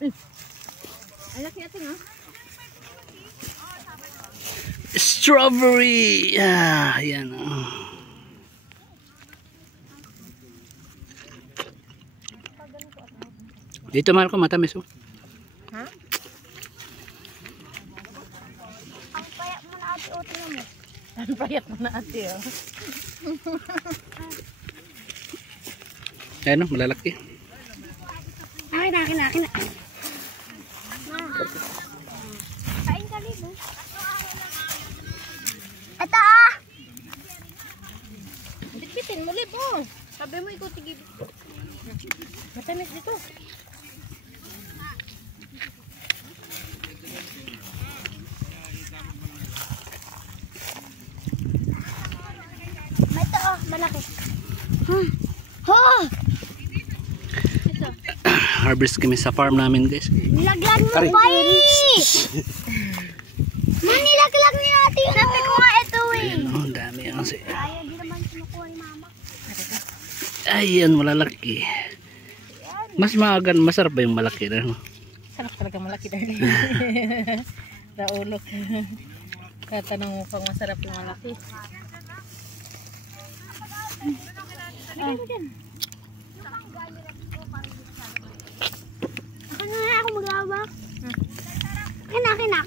Ang laki natin, ha? Strawberry! Ah, yan. Dito mahal ko matamis. Oh. Ha? Ang payat mo na ate, o tingnan mo. Ang payat mo na ate, oh. Ayan, oh, malalaki. Akin na. Kain ka libo. Ito, ah! Bitbitin mo, libo. Sabi mo, ikaw tigil. Matamis dito. Ito, oh, malaki. Harvest kami sa farm namin, guys. Nilaglag mo pa eh! Manilaglag niya natin yun. Sabi ko nga ito eh. Ayan, oh, dami yan kasi. Ayaw, di naman sinukuha ni mama. Ayan, malalaki. Mas maagan, masarap ba yung malaki? Sarap talaga malaki dahil. Raulok. Katanong mo pang masarap yung malaki. Bigyan mo dyan. Ako na ako maglawak. Akin na.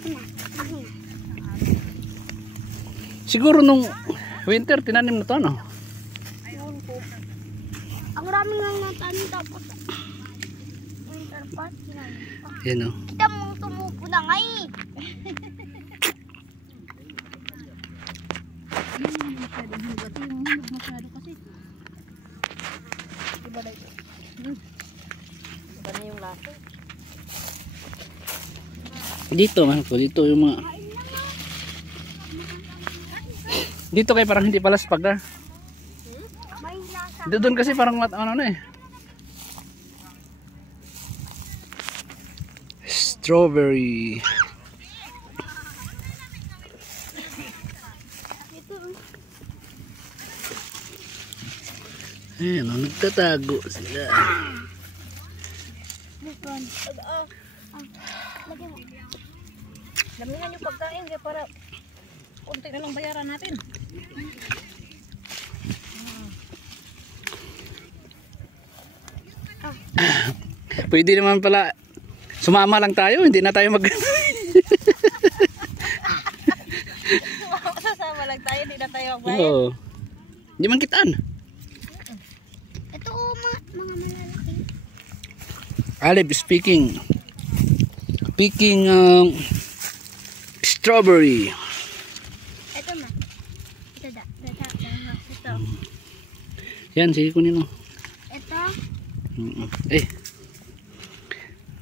Siguro nung winter, tinanim na to, no? Ayun po. Ang raming lang natanim tapos winter pot. Yan, oh. Kita mong tumubo na nga eh. Masyado kasi. Diba na ito? Diba na yung lasa? Dito, man ko. Dito yung mga... Dito kay parang hindi pala spag, ha? May lasa. Doon kasi parang ano na eh. Strawberry. Ayan, oh, nagtatago sila. This one. Lagyan mo. Damihan yung pagkain kaya para kunti na lang bayaran natin. Pwede naman pala sumama lang tayo, hindi na tayo mag... Sasama lang tayo, hindi na tayo magbayad. Oo. Hindi man kitaan. Ito mga malalaki. Alib speaking. Picking strawberry. Ito ma. Ito. Yan, sige kunin mo. Ito. Eh.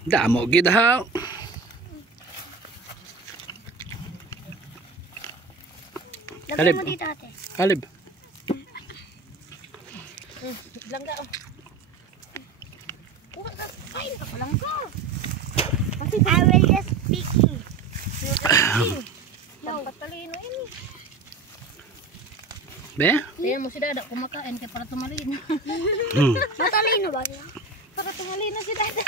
Damo gid ha. Lagyan mo dito ate. Alib. Langga oh. Ay, nakalangga. I will just speaking. Patalino ini. Be? Tingnan mo si Dada kumakain kaya para tumalino. Matalino ba yan? Para tumalino si Dada.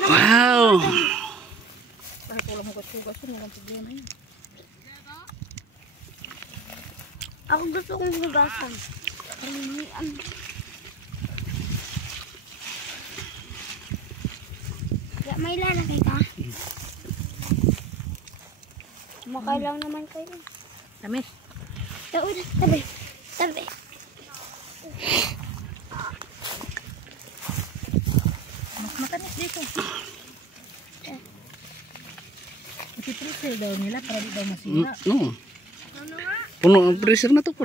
Wow. Bakit wala mo gatsugas yun? Walang problema yun. Ako gusto kong hugasan. May lalaki ka? Makain lang naman kayo. Tamis. Tabi. Mas matamis dito. Iti-freezer daw nila para di daw masira. No. Puno ang freezer na to po.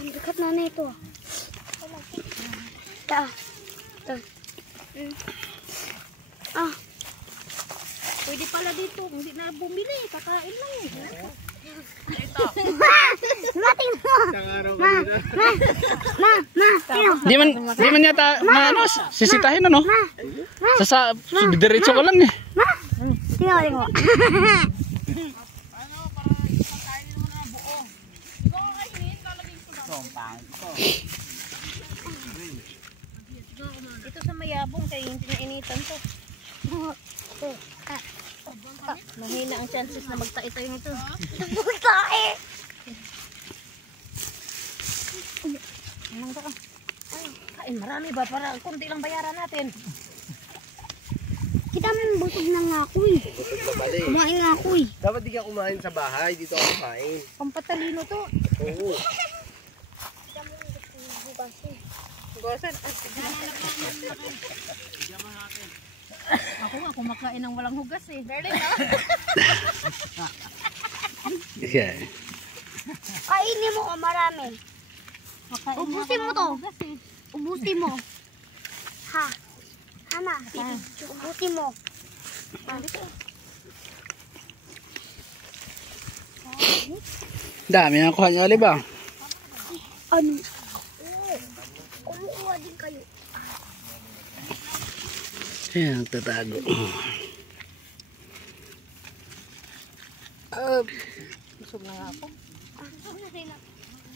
Ang dekat na ito. Pwede pala dito. Hindi na bumili. Kakain lang eh. Di man yata ano, sisitahin ano. Diretso ko lang eh. Tingnan. Ito sa mayabong kaya hindi na initan to. Mahina ang chances na magtae-tayo nito. Magtae! Kain marami ba para kunti lang bayaran natin. Kita man busog na nga ako eh. Kumain nga ako eh. Dapat di ka kumain sa bahay, dito ako kumain. Pampatalino to. Oo. Gosan. Ako nga kumakain ng walang hugas eh. Berlin no? Yeah. Kainin mo o marami. Ubusin mo to. Ubusin mo. Ha? Hana, ubusin mo. Dami ang kuha niya, ba? Ano? Kumukuha din kayo. Ayan, tatago. Busog na nga ako. Busog na sila.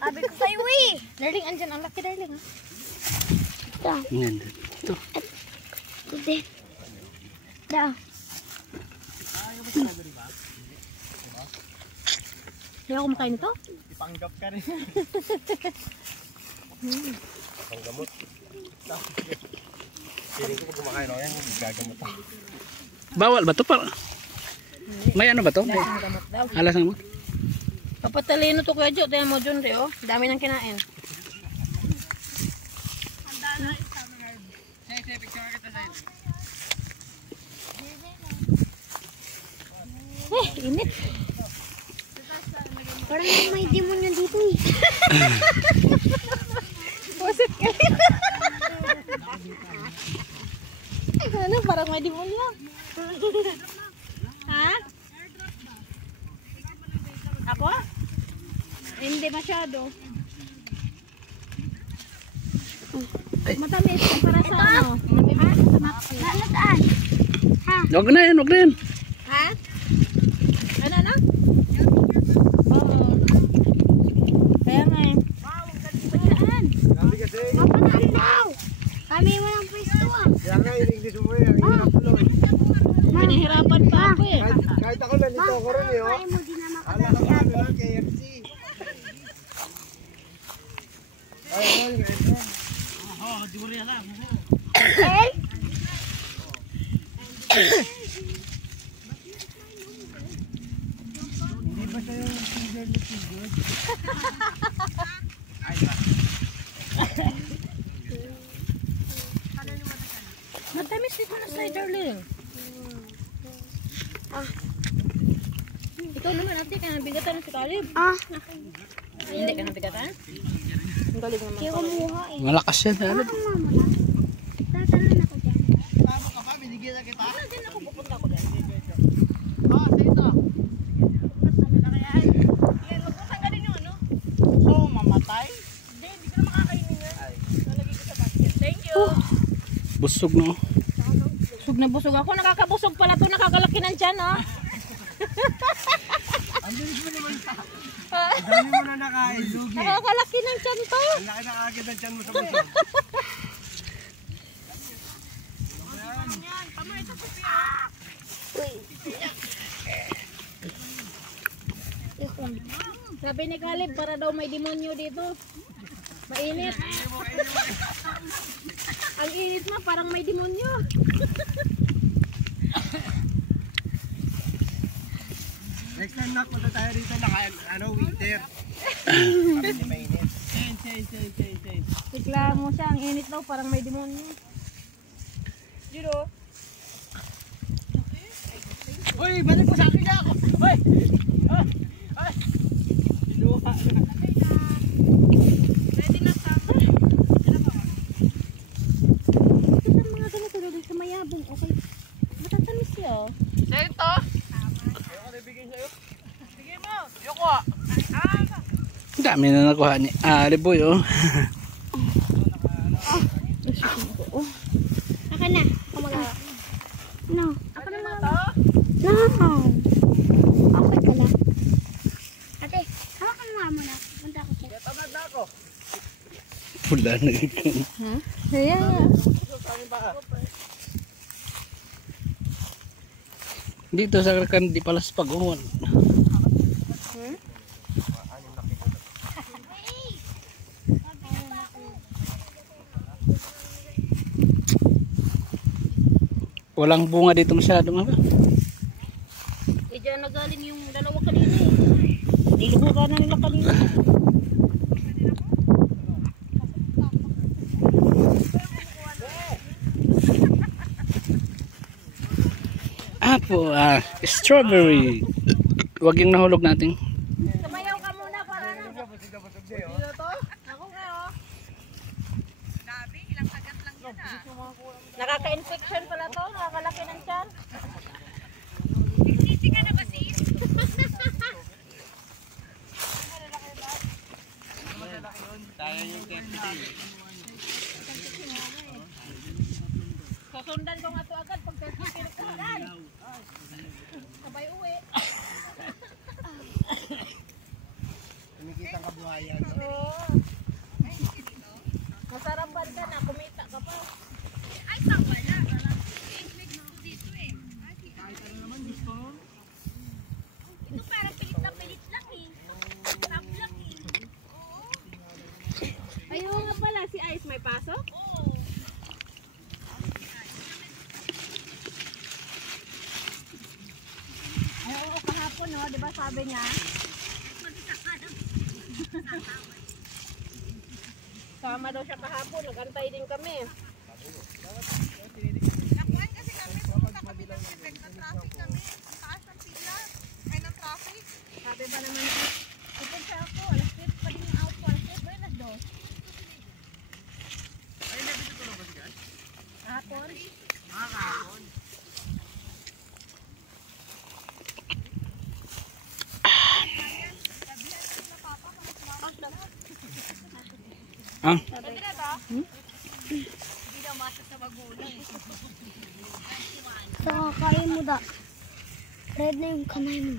Sabi ko sa'yo eh. Darling, andyan ang laki darling. Da. Ayan, ito. Ito. Da. Hindi ako kumakain ito? Ipanggap ka rin. Panggamot. Piling ko pag kumakain ako yan, gagamot ako. Bawal ba ito? May ano ba ito? Gamot daw. Alas na mo? Papatalino to kuya Jo. Tayo mo dyan rin oh. Dami nang kinain. Init. Parang may demonyo dito eh. Wasit ka rin. Ano? Parang may demonyo. Ha? Ako? Hindi masyado. Matamis para sa ano? Nasaan? Ha? Huwag na yan, huwag na yan. Ha? Ano na? Oo. Kaya nga eh. Saan? Sabi kasi, Mapanaan daw. Kami walang pwesto ah. kaya nga in-English mo yan, ang hirap tuloy. Pinahirapan pa ako eh. Kahit ako nalito ako rin eh, oh. Kaya mo din na Ala ka ba na KFC? Ay, ay, ay. Eh? Hindi ba siya yung finger ni finger? Matamis dito na sa'yo, darling. Ikaw naman, ate, ka nabigatan na si Kalib. Hindi ka nabigatan? Ang galing naman. Kaya kumuha eh. Malakas yan. Ano? Tatangan ako dyan. Tama ka ba? Binigyan na kita? Ano din ako pupunta ako dyan? Ah, sito. Yan, magpapanggalin yung ano? So, mamatay? Hindi, hindi ko na makakainin yan. Nalagay ko sa basket. Thank you. Busog no? Busog na busog ako. Nakakabusog pala to. Nakakalaki ng tiyan, ha? Ang bilis mo naman sa... Ang dami mo na nakain, lugi. Nakakalaki ng tiyan to. Ang laki na agad ang tiyan mo sa buso. Sabi ni Kalib, para daw may demonyo dito. Mainit. Ang init mo, parang may demonyo. Next time na, punta tayo rito na winter. Hindi mainit. Change. Reklamo siya, ang init daw, parang may demonyo. Jiro. Uy, balik mo sa akin na ako. Uy! Ay! Sinuha. Ready na ka? Ito sa mga ganito doon sa mayabong, okay? Matatamis siya, oh. Sa'yo to? Ayaw ka nabigay sa'yo? Sige mo. Ang dami na nakuha ni Aliboy, oh. Ako na. Ako mag-awa. No. Ako na mama. No. Okay ka lang. Ate, hawakan mo nga muna. Punta ako siya. Tamad na ako. Pula na ikaw. Ha? Ayan. Dito sa Kandi pala sa Pag-uwan. Walang bunga dito masyado mga. Diyan nagaling yung dalawa kanina eh. Nilubukan na nila kanina. Apple, strawberry. Wag yung nahulog natin. Sumayaw ka muna para na. Ako nga oh. Ilang kagat lang yan ah. Nakaka-infection pala to. Nakakalaki ng tiyan. Nagsisi ka na ba sis? Tayo yung tempting. Susundan ko nga to agad pag pinag ko agad. Sabay uwi. Kumikita ang kabuhayan. Oo. Masarap ba ka na? Kumita ka pa. Ay, saan wala? English mo dito eh. Kahit ano naman gusto mo. Ito parang pilit lang eh. Sarap lang eh. Oo. Ayun nga pala, si Ice may pasok? Oo. Ay, oo, kahapon no, di ba sabi niya? Sama daw siya kahapon, nag-antay din kami. Nakuhan kasi kami pumunta kami ng effect na traffic kami. Ang taas ng pila. Ay, ng traffic. Sabi ba naman, ipon siya ako, alas 3 pa din yung out ko, alas 3 ba yun, alas 2? Ay, nabito ko na ba siya? Kahapon? Kahapon. Ah, Sabi na ba? Hindi daw masa sa magulang. Sa kakain mo da. Red na yung kamay mo.